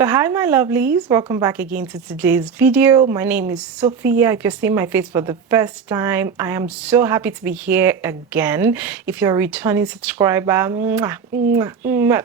So hi my lovelies, welcome back again to today's video. My name is Sophia. If you're seeing my face for the first time, I am so happy to be here again. If you're a returning subscriber,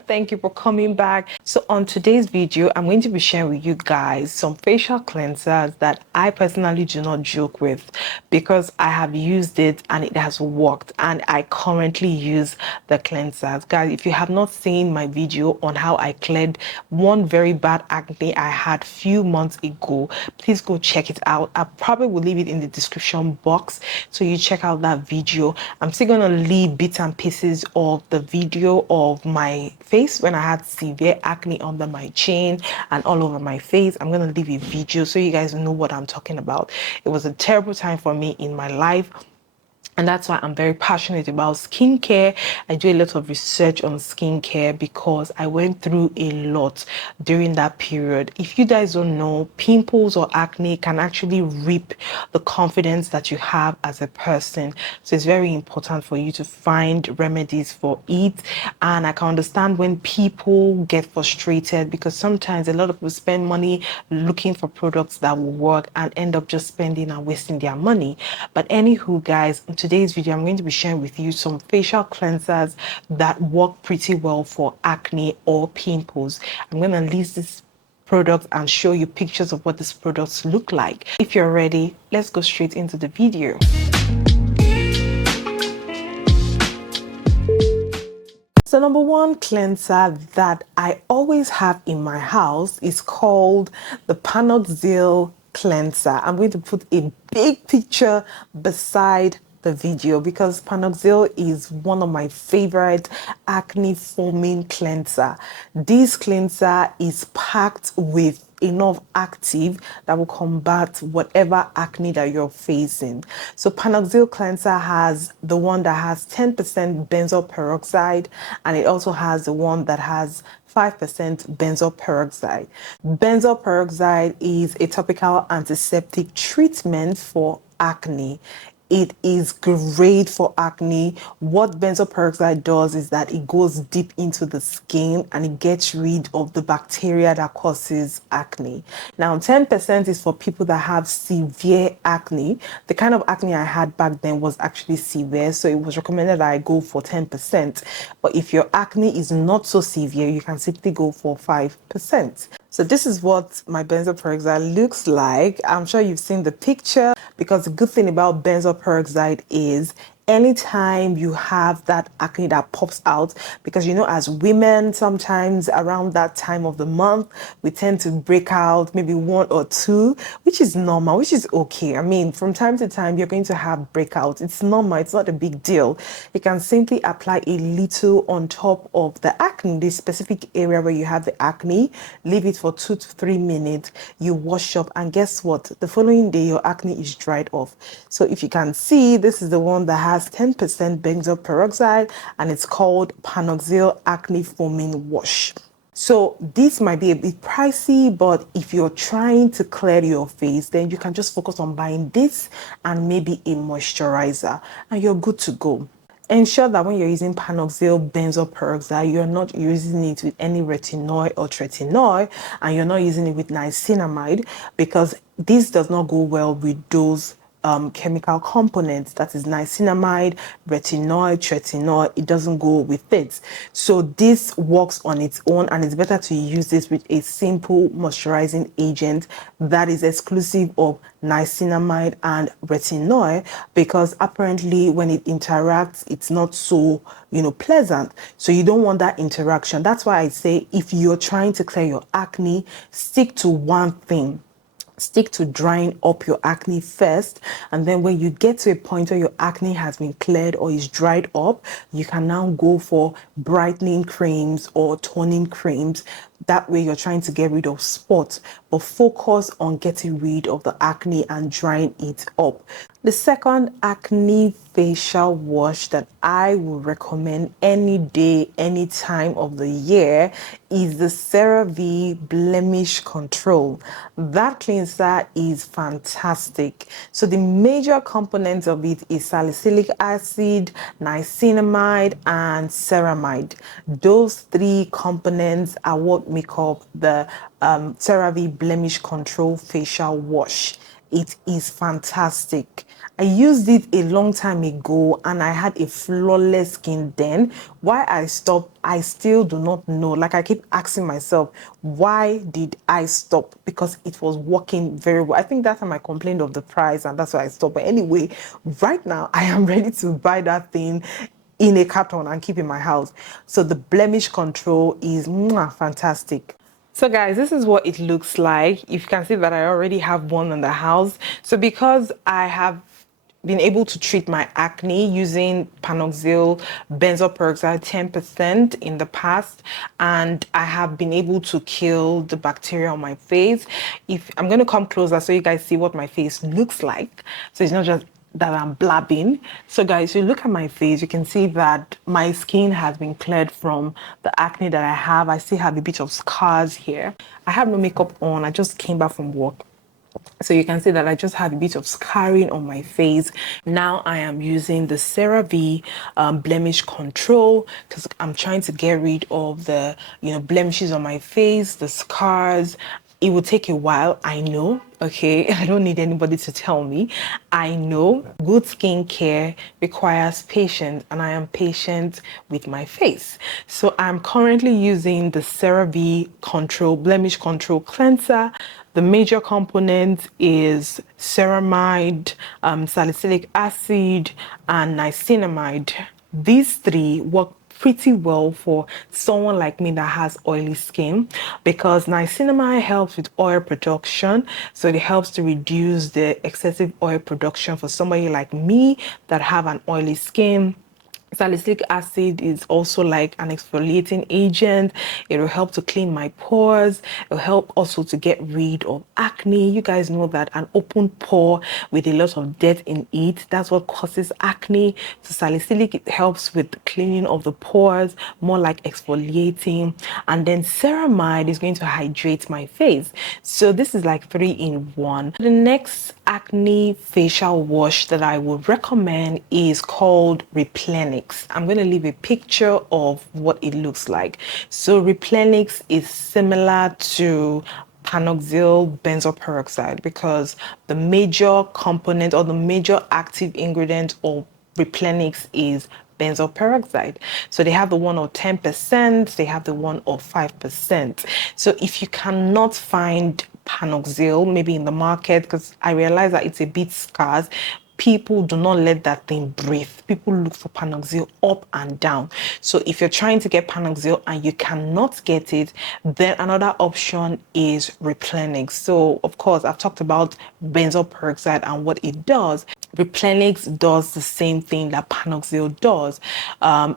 thank you for coming back. So on today's video, I'm going to be sharing with you guys some facial cleansers that I personally do not joke with because I have used it and it has worked, and I currently use the cleansers. Guys, if you have not seen my video on how I cleared one very bad acne I had few months ago, please go check it out. I probably will leave it in the description box so you check out that video. I'm still gonna leave bits and pieces of the video of my face when I had severe acne under my chin and all over my face. I'm gonna leave a video so you guys know what I'm talking about. It was a terrible time for me in my life, and that's why I'm very passionate about skincare. I do a lot of research on skincare because I went through a lot during that period. If you guys don't know, pimples or acne can actually reap the confidence that you have as a person. So it's very important for you to find remedies for it. And I can understand when people get frustrated because sometimes a lot of people spend money looking for products that will work and end up just spending and wasting their money. But anywho, guys, today's video I'm going to be sharing with you some facial cleansers that work pretty well for acne or pimples. I'm going to list this product and show you pictures of what these products look like. If you're ready, let's go straight into the video. So number one cleanser that I always have in my house is called the Panoxyl cleanser. I'm going to put a big picture beside the video because Panoxyl is one of my favorite acne foaming cleanser. This cleanser is packed with enough active that will combat whatever acne that you're facing. So Panoxyl cleanser has the one that has 10% benzoyl peroxide, and it also has the one that has 5% benzoyl peroxide. Benzoyl peroxide is a topical antiseptic treatment for acne. It is great for acne. What benzoyl peroxide does is that it goes deep into the skin and it gets rid of the bacteria that causes acne. Now, 10% is for people that have severe acne. The kind of acne I had back then was actually severe, so it was recommended that I go for 10%. But if your acne is not so severe, you can simply go for 5%. So this is what my benzoyl peroxide looks like. I'm sure you've seen the picture, because the good thing about benzoyl peroxide is anytime you have that acne that pops out, because you know, as women, sometimes around that time of the month, we tend to break out maybe one or two, which is normal, which is okay. I mean, from time to time, you're going to have breakouts. It's normal. It's not a big deal. You can simply apply a little on top of the acne, this specific area where you have the acne, leave it for 2 to 3 minutes, you wash up, and guess what? The following day, your acne is dried off. So if you can see, this is the one that has 10% benzoyl peroxide, and it's called Panoxyl Acne Foaming Wash. So this might be a bit pricey, but if you're trying to clear your face, then you can just focus on buying this and maybe a moisturizer, and you're good to go. Ensure that when you're using Panoxyl benzoyl peroxide, you're not using it with any retinol or tretinoin, and you're not using it with niacinamide, because this does not go well with those chemical components, that is niacinamide, retinol, tretinoin. It doesn't go with it. So this works on its own, and it's better to use this with a simple moisturizing agent that is exclusive of niacinamide and retinol, because apparently when it interacts, it's not so, pleasant. So you don't want that interaction. That's why I say, if you're trying to clear your acne, stick to one thing. Stick to drying up your acne first, and then when you get to a point where your acne has been cleared or is dried up, you can now go for brightening creams or toning creams. That way you're trying to get rid of spots, but focus on getting rid of the acne and drying it up. The second acne facial wash that I would recommend any day, any time of the year is the CeraVe Blemish Control. That cleanser is fantastic. So the major components of it is salicylic acid, niacinamide, and ceramide. Those three components are what makeup, the CeraVe Blemish Control Facial Wash. It is fantastic. I used it a long time ago and I had a flawless skin then. Why I stopped, I still do not know. Like, I keep asking myself, why did I stop? Because it was working very well. I think that time I complained of the price and that's why I stopped. But anyway, right now I am ready to buy that thing in a carton and keep in my house. So the blemish control is fantastic. So guys, this is what it looks like. You can see that I already have one in the house. So because I have been able to treat my acne using Panoxyl benzoyl peroxide 10% in the past, and I have been able to kill the bacteria on my face. If I'm going to come closer so you guys see what my face looks like, so it's not just that I'm blabbing. So guys, you look at my face, you can see that my skin has been cleared from the acne that I have. I still have a bit of scars here. I have no makeup on. I just came back from work. So you can see that I just have a bit of scarring on my face. Now I am using the CeraVe blemish control because I'm trying to get rid of the blemishes on my face, the scars. It will take a while, I know, okay? I don't need anybody to tell me. I know good skincare requires patience, and I am patient with my face. So I'm currently using the CeraVe Control Blemish Control Cleanser. The major component is ceramide, salicylic acid, and niacinamide. These three work pretty well for someone like me that has oily skin because niacinamide helps with oil production, so it helps to reduce the excessive oil production for somebody like me that have an oily skin. Salicylic acid is also like an exfoliating agent. It will help to clean my pores. It will help also to get rid of acne. You guys know that an open pore with a lot of dirt in it, that's what causes acne. So salicylic, it helps with the cleaning of the pores, more like exfoliating. And then ceramide is going to hydrate my face. So this is like 3-in-1. The next acne facial wash that I would recommend is called Replenix. I'm going to leave a picture of what it looks like. So Replenix is similar to Panoxyl benzoyl peroxide because the major component or the major active ingredient of Replenix is benzoyl peroxide. So they have the one of 10%, they have the one of 5%. So if you cannot find Panoxyl maybe in the market, because I realize that it's a bit scarce, people do not let that thing breathe. People look for Panoxyl up and down. So if you're trying to get Panoxyl and you cannot get it, then another option is Replenix. So of course, I've talked about benzoyl peroxide and what it does. Replenix does the same thing that Panoxyl does.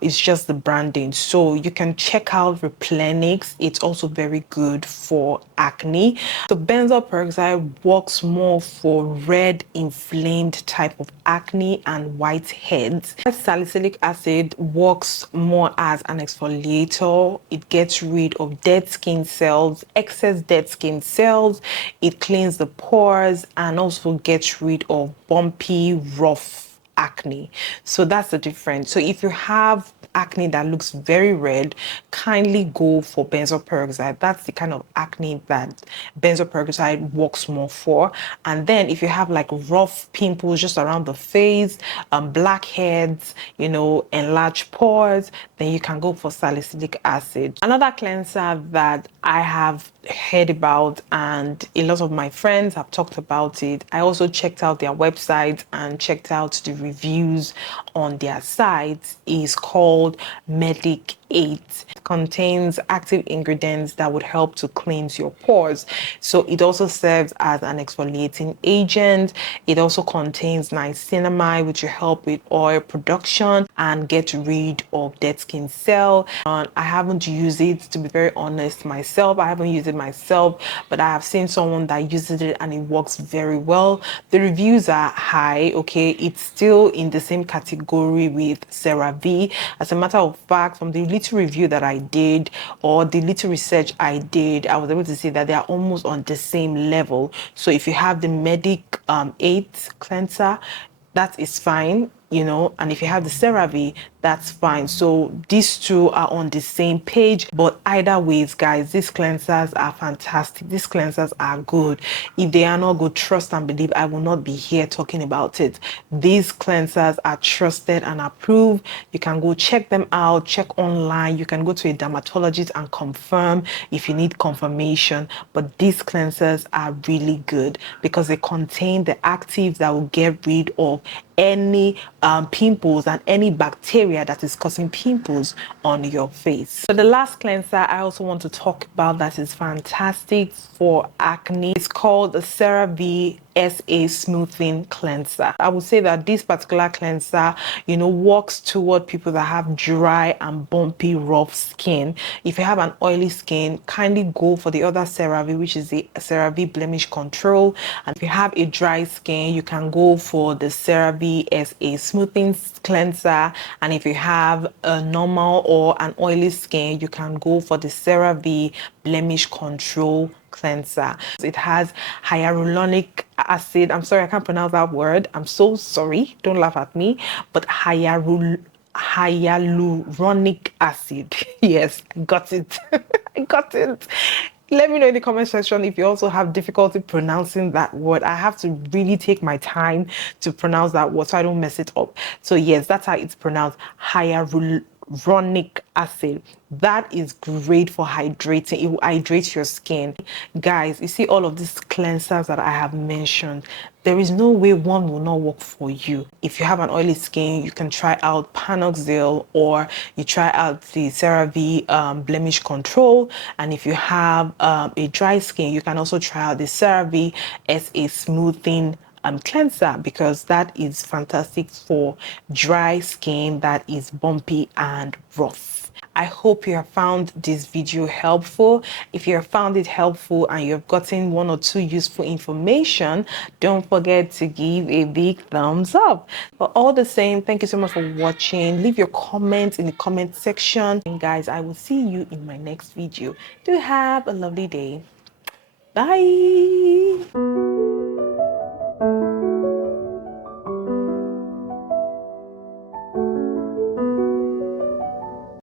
It's just the branding. So you can check out Replenix. It's also very good for acne. So benzoyl peroxide works more for red, inflamed type of acne and whiteheads. Salicylic acid works more as an exfoliator. It gets rid of dead skin cells, excess dead skin cells. It cleans the pores and also gets rid of bumpy, rough acne. So that's the difference. So if you have acne that looks very red, kindly go for benzoyl peroxide. That's the kind of acne that benzoyl peroxide works more for. And then if you have like rough pimples just around the face, blackheads, enlarged pores, then you can go for salicylic acid. Another cleanser that I have heard about and a lot of my friends have talked about it, I also checked out their website and checked out the reviews on their site, is called Medic 8. It contains active ingredients that would help to cleanse your pores. So it also serves as an exfoliating agent. It also contains niacinamide, which will help with oil production and get rid of dead skin cell. I haven't used it, to be very honest, myself. I haven't used it myself, but I have seen someone that uses it and it works very well. The reviews are high, okay? It's still in the same category with CeraVe. As a matter of fact, from the little review that I did or the little research I did, I was able to see that they are almost on the same level. So if you have the Medic 8 cleanser, that is fine, and if you have the CeraVe, that's fine. So these two are on the same page, but either ways, guys, these cleansers are fantastic. These cleansers are good. If they are not good, trust and believe, I will not be here talking about it. These cleansers are trusted and approved. You can go check them out, check online. You can go to a dermatologist and confirm if you need confirmation. But these cleansers are really good because they contain the actives that will get rid of any pimples and any bacteria that is causing pimples on your face. So the last cleanser I also want to talk about that is fantastic for acne, it's called the CeraVe SA Smoothing Cleanser. I would say that this particular cleanser, works toward people that have dry and bumpy, rough skin. If you have an oily skin, kindly go for the other CeraVe, which is the CeraVe Blemish Control. And if you have a dry skin, you can go for the CeraVe SA Smoothing Cleanser. And if you have a normal or an oily skin, you can go for the CeraVe Blemish Control Cleanser. It has hyaluronic acid. I'm sorry, I can't pronounce that word. I'm so sorry. Don't laugh at me. But hyaluronic acid. Yes, got it. I got it. Let me know in the comment section if you also have difficulty pronouncing that word. I have to really take my time to pronounce that word so I don't mess it up. So yes, that's how it's pronounced. Hyaluronic acid. That is great for hydrating. It will hydrate your skin. Guys, you see all of these cleansers that I have mentioned, there is no way one will not work for you. If you have an oily skin, you can try out Panoxyl, or you try out the CeraVe Blemish Control. And if you have a dry skin, you can also try out the CeraVe SA Smoothing cleanser, because that is fantastic for dry skin that is bumpy and rough. I hope you have found this video helpful. If you have found it helpful and you have gotten one or two useful information, don't forget to give a big thumbs up. But all the same, thank you so much for watching. Leave your comments in the comment section. And guys, I will see you in my next video. Do have a lovely day. Bye.